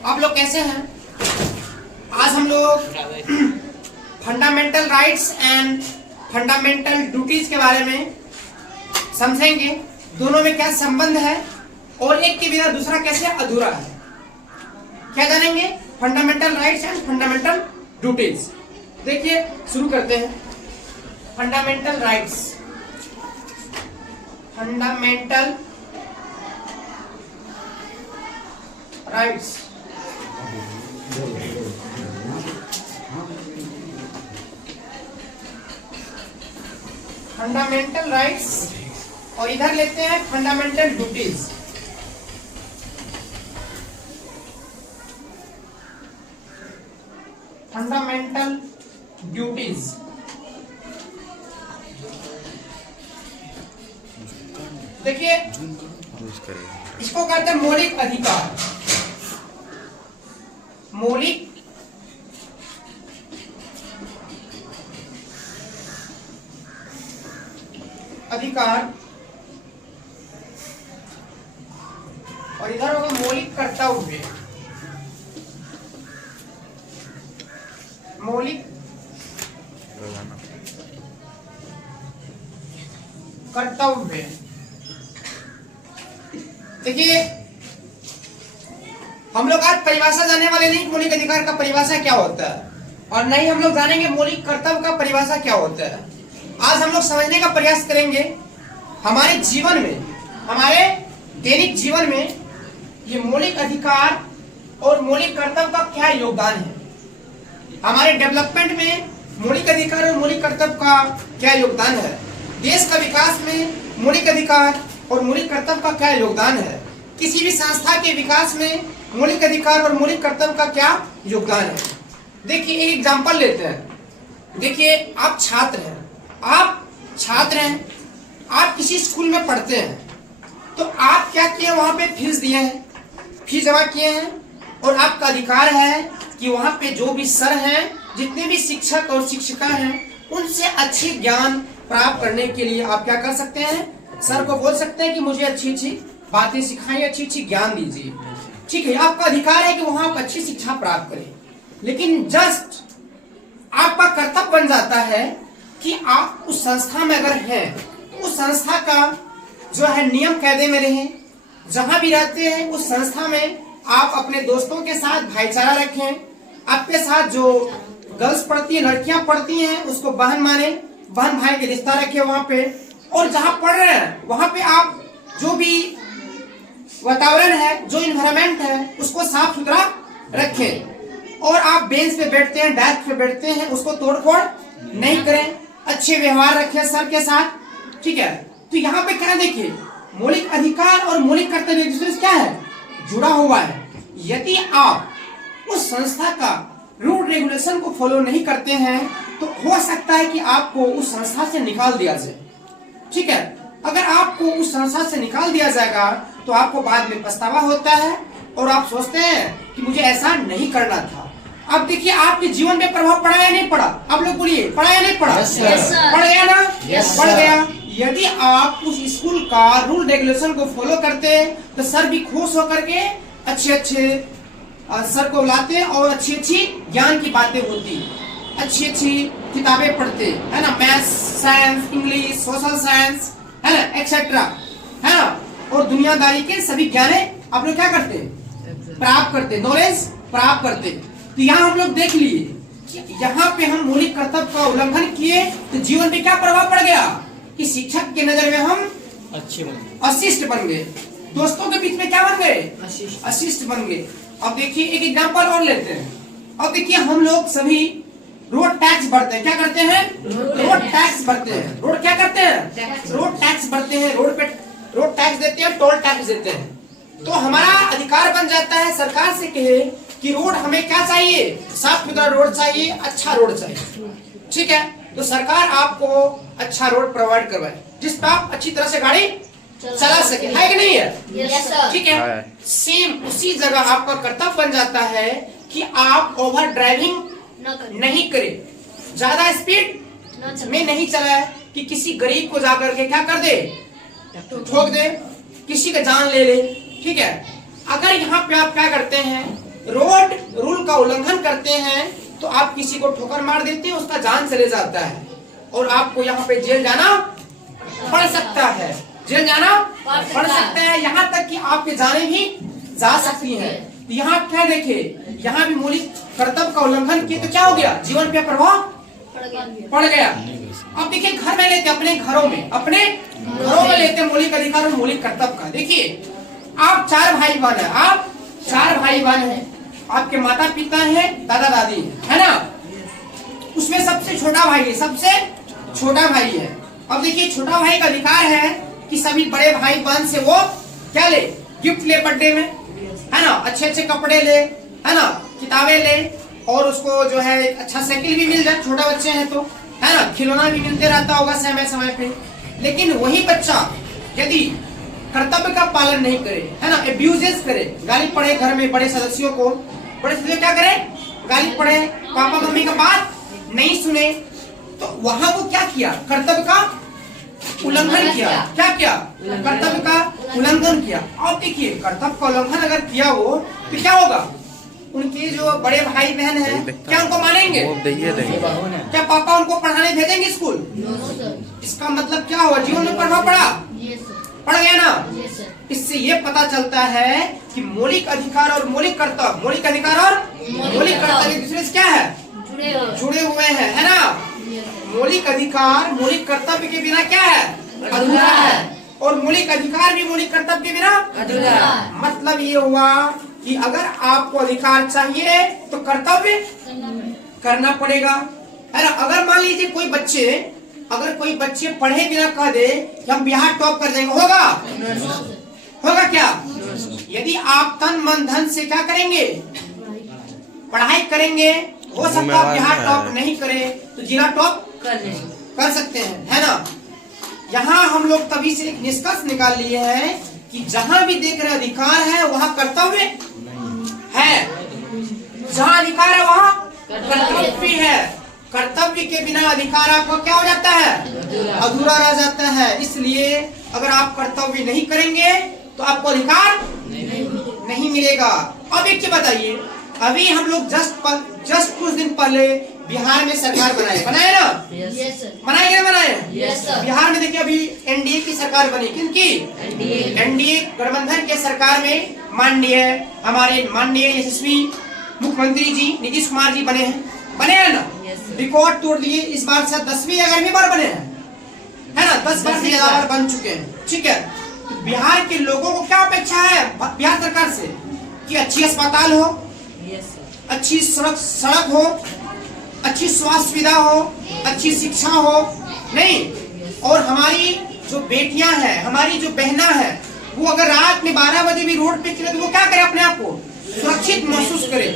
आप लोग कैसे हैं? आज हम लोग fundamental rights and fundamental duties के बारे में समझेंगे। दोनों में क्या संबंध है और एक के बिना दूसरा कैसे अधूरा है, क्या जानेंगे? Fundamental rights and fundamental duties. देखिए शुरू करते हैं। Fundamental rights, fundamental rights fundamental rights और इधर लेते हैं फंडामेंटल ड्यूटीज। फंडामेंटल ड्यूटीज देखिए, इसको कहते हैं मौलिक अधिकार। मौलिक अधिकार और इधर होगा मौलिक कर्तव्य। मौलिक कर्तव्य। देखिए हम लोग आज परिभाषा जानने वाले नहीं, मौलिक अधिकार का परिभाषा क्या होता है, और नहीं हम लोग जानेंगे मौलिक कर्तव्य का परिभाषा क्या होता है। आज हम लोग समझने का प्रयास करेंगे हमारे जीवन में, हमारे दैनिक जीवन में ये मौलिक अधिकार और मौलिक कर्तव्य का क्या योगदान है। हमारे डेवलपमेंट में मौलिक अधिकार और मौलिक कर्तव्य का क्या योगदान है। देश का विकास में मौलिक अधिकार और मौलिक कर्तव्य का क्या योगदान है। किसी भी संस्था के विकास में मौलिक अधिकार और मौलिक कर्तव्य का क्या योगदान है। देखिए एक एग्जांपल लेते हैं। देखिए आप छात्र हैं, आप किसी स्कूल में पढ़ते हैं, तो आप क्या किए, वहां पे फीस दिए हैं, फीस जमा किए हैं, और आपका अधिकार है कि वहां पे जो भी सर हैं, जितने भी शिक्षक और शिक्षिका हैं, उनसे अच्छी ज्ञान प्राप्त करने के लिए आप क्या कर सकते हैं, सर को बोल सकते हैं कि मुझे अच्छी अच्छी बातें सिखाएं, अच्छी अच्छी ज्ञान दीजिए। ठीक है, आपका अधिकार है कि वहां आप अच्छी शिक्षा प्राप्त करें। लेकिन जस्ट आपका कर्तव्य बन जाता है कि आप उस संस्था में अगर हैं, तो उस संस्था का जो है नियम कायदे में रहें। जहां भी रहते हैं उस संस्था में आप अपने दोस्तों के साथ भाईचारा रखें। आपके साथ जो गर्ल्स पढ़ती है, लड़कियां पढ़ती हैं, उसको बहन माने, बहन भाई के रिश्ता रखे वहां पे। और जहां पढ़ रहे हैं वहां पे आप जो भी वातावरण है, जो इन्वायरमेंट है, उसको साफ सुथरा रखें। और आप बेंच पे बैठते हैं, डेस्क पे बैठते हैं, उसको तोड़फोड़ नहीं करें, अच्छे व्यवहार रखें सर के साथ। ठीक है, तो यहाँ पे क्या देखिए, मौलिक अधिकार और मौलिक कर्तव्य एक दूसरे से क्या है, जुड़ा हुआ है। यदि आप उस संस्था का रूल रेगुलेशन को फॉलो नहीं करते हैं, तो हो सकता है कि आपको उस संस्था से निकाल दिया जाए। ठीक है, अगर आपको उस संस्था से निकाल दिया जाएगा तो आपको बाद में पछतावा होता है और आप सोचते हैं कि मुझे ऐसा नहीं करना था। अब देखिए आपके जीवन में प्रभाव पड़ा या नहीं पड़ा, आप लोग बोलिए, पड़ा या नहीं पड़ा? पड़ गया ना? पड़ गया। यदि आप उस स्कूल का रूल रेगुलेशन को फॉलो करते तो सर भी खुश होकर के अच्छे अच्छे सर को बुलाते और अच्छी अच्छी ज्ञान की बातें होती, अच्छी अच्छी किताबें पढ़ते, है ना, maths, science, English, social science, है ना, एक्सेट्रा, है ना, और दुनियादारी के सभी ज्ञान आप लोग क्या करते, प्राप्त करते, नॉलेज प्राप्त करते। तो यहाँ हम लोग देख लिए, यहाँ पे हम मौलिक कर्तव्य का उल्लंघन किए तो जीवन पे क्या प्रभाव पड़ गया कि शिक्षक के नजर में हम अच्छे बन गए, अशिष्ट बन गए, दोस्तों के बीच में क्या बन गए, अशिष्ट बन गए। अब देखिए एक एग्जांपल और लेते हैं। अब देखिए हम लोग सभी रोड टैक्स भरते हैं, क्या करते हैं, रोड टैक्स भरते हैं। रोड क्या करते हैं, रोड टैक्स भरते हैं, रोड पे रोड टैक्स देते हैं, टोल टैक्स देते हैं। तो हमारा अधिकार बन जाता है सरकार से कहे कि रोड हमें क्या चाहिए, साफ सुथरा रोड चाहिए, अच्छा रोड चाहिए। ठीक है, तो सरकार आपको अच्छा रोड प्रोवाइड करवाए जिस पर आप अच्छी तरह से गाड़ी चला सके, है कि नहीं है? ठीक है, सेम उसी जगह आपका कर्तव्य बन जाता है कि आप ओवर ड्राइविंग नहीं करें, ज्यादा स्पीड में नहीं चलाए कि किसी गरीब को जाकर के क्या कर दे, ठोक दे, किसी का जान ले ले। ठीक है, अगर यहाँ पे आप क्या करते हैं रोड रूल का उल्लंघन करते हैं तो आप किसी को ठोकर मार देते हैं, उसका जान चले जाता है और आपको यहाँ पे जेल जाना पड़ सकता है, जेल जाना पड़ सकता है, यहाँ तक कि आपके जाने भी जा सकती हैं। तो यहाँ क्या देखे, यहाँ भी मौलिक कर्तव्य का उल्लंघन किए तो क्या हो गया, जीवन पे प्रभाव पड़ गया। अब देखिए घर में लेते, अपने घरों में लेते मौलिक अधिकार और मौलिक कर्तव्य का। देखिए आप 4 भाई बहन है, आप 4 भाई बहन है, आपके माता पिता है, दादा दादी है ना, उसमें सबसे छोटा भाई है, सबसे छोटा भाई है। अब देखिए छोटा भाई का अधिकार है कि सभी बड़े भाई बहन से वो क्या ले, गिफ्ट ले बर्थडे में, है ना, अच्छे अच्छे कपड़े ले, है ना, किताबें ले और उसको जो है एक अच्छा साइकिल भी मिल जाए, छोटा बच्चे हैं तो, है ना, खिलौना भी मिलते रहता होगा समय समय पे। लेकिन वही बच्चा यदि कर्तव्य का पालन नहीं करे, है ना, एब्यूजेस करे, गाली पड़े, घर में बड़े सदस्यों को, बड़े सदस्य क्या करे, गाली पड़े, पापा मम्मी का बात नहीं सुने, तो वहां वो क्या किया, कर्तव्य का उल्लंघन किया। क्या किया, कर्तव्य का उल्लंघन किया। अब देखिए कर्तव्य का उल्लंघन अगर किया वो तो क्या होगा, उनके जो बड़े भाई बहन हैं क्या उनको मानेंगे, क्या पापा उनको पढ़ाने भेजेंगे स्कूल, इसका मतलब क्या हुआ, जीवन में प्रभाव पड़ गया ना। इससे ये पता चलता है कि मौलिक अधिकार और मौलिक कर्तव्य, मौलिक अधिकार और मौलिक कर्तव्य एक दूसरे से क्या है, जुड़े हुए हैं, है ना। मौलिक अधिकार मौलिक कर्तव्य के बिना क्या है, अधूरा है, और मौलिक अधिकार भी मौलिक कर्तव्य के बिना अधूरा है। मतलब ये हुआ कि अगर आपको अधिकार चाहिए तो कर्तव्य करना पड़ेगा, है ना। अगर मान लीजिए कोई बच्चे पढ़े बिना कह दे कि हम बिहार टॉप कर देंगे, होगा क्या, यदि आप तन मन धन से क्या करेंगे, पढ़ाई करेंगे, हो सकता है बिहार टॉप नहीं करे तो जिला टॉप कर सकते हैं, है ना। यहाँ हम लोग तभी से एक निष्कर्ष निकाल लिए हैं कि जहाँ भी देख रहे अधिकार है वहाँ कर्तव्य है, जहाँ अधिकार है वहाँ कर्तव्य भी है। कर्तव्य के बिना अधिकार आपको क्या हो जाता है, अधूरा रह जाता है। इसलिए अगर आप कर्तव्य नहीं करेंगे तो आपको अधिकार नहीं मिलेगा। अब एक चीज बताइए, अभी हम लोग जस्ट कुछ दिन पहले बिहार में सरकार बनाए ना, बनाए बिहार में। देखिए अभी एनडीए की सरकार बनी, किनकी, एनडीए गठबंधन के सरकार में हमारे माननीय यशस्वी मुख्यमंत्री जी नीतीश कुमार जी बने हैं ना, रिकॉर्ड तोड़ लिए। इस बार से 10वीं या 11वीं बार बने हैं, है ना, 10 बार से ज्यादा बार बन चुके हैं, ठीक है। तो बिहार के लोगों को क्या अपेक्षा है बिहार सरकार से, कि अच्छी अस्पताल हो, अच्छी सड़क हो, अच्छी स्वास्थ्य सुविधा हो, अच्छी शिक्षा हो, नहीं। और हमारी जो बेटियां हैं, हमारी जो बहना है, वो अगर रात में 12 बजे भी रोड पे चले तो वो क्या करे, अपने आप को सुरक्षित महसूस करे।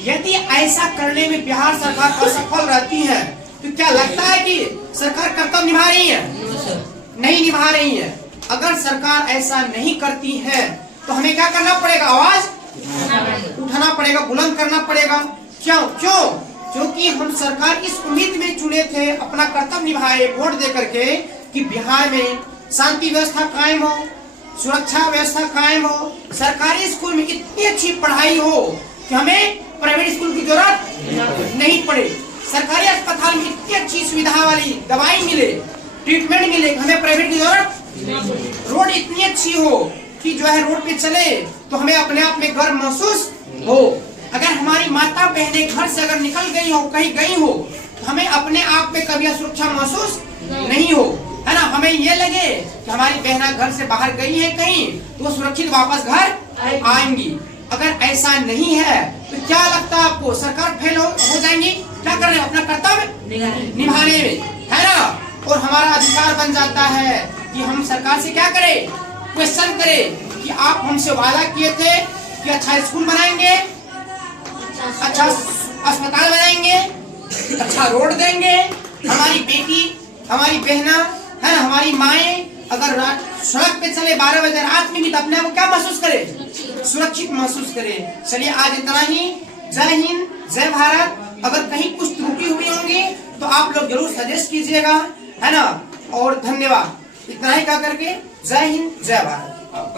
यदि ऐसा करने में बिहार सरकार असफल रहती है तो क्या लगता है कि सरकार कर्तव्य निभा रही है, नहीं निभा रही है। अगर सरकार ऐसा नहीं करती है तो हमें क्या करना पड़ेगा, आवाज उठाना पड़ेगा, बुलंद करना पड़ेगा। क्यों, क्योंकि हम सरकार इस उम्मीद में चुने थे, अपना कर्तव्य निभाए वोट दे करके, कि बिहार में शांति व्यवस्था कायम हो, सुरक्षा व्यवस्था कायम हो, सरकारी स्कूल में इतनी अच्छी पढ़ाई हो कि हमें प्राइवेट स्कूल की जरूरत नहीं पड़े, सरकारी अस्पताल में इतनी अच्छी सुविधा वाली दवाई मिले, ट्रीटमेंट मिले, हमें प्राइवेट की जरूरत, रोड इतनी अच्छी हो कि जो है रोड पे चले तो हमें अपने आप में गर्व महसूस हो। अगर हमारी माता बहनें घर से अगर निकल गई हो, कहीं गई हो, तो हमें अपने आप में कभी असुरक्षा महसूस नहीं हो, है ना। हमें ये लगे कि हमारी बहना घर से बाहर गई है कहीं तो वो सुरक्षित वापस घर आएंगी। अगर ऐसा नहीं है तो क्या लगता है आपको, सरकार फेल हो जाएंगी, क्या कर रहे हैं, अपना कर्तव्य निभाने में, है ना। और हमारा अधिकार बन जाता है कि हम सरकार से क्या करें, क्वेश्चन करें कि आप हमसे वादा किए थे कि अच्छा स्कूल बनाएंगे, अच्छा अस्पताल बनाएंगे, अच्छा रोड देंगे, हमारी बेटी, हमारी बहना, है ना, हमारी माएं अगर सड़क पे चले 12 बजे रात में भी तो अपने आप को क्या महसूस करे, सुरक्षित महसूस करे। चलिए आज इतना ही। जय हिंद, जय भारत। अगर कहीं कुछ त्रुटि हुई होंगी तो आप लोग जरूर सजेस्ट कीजिएगा, है ना। और धन्यवाद। इतना ही कह करके जय हिंद, जय भारत।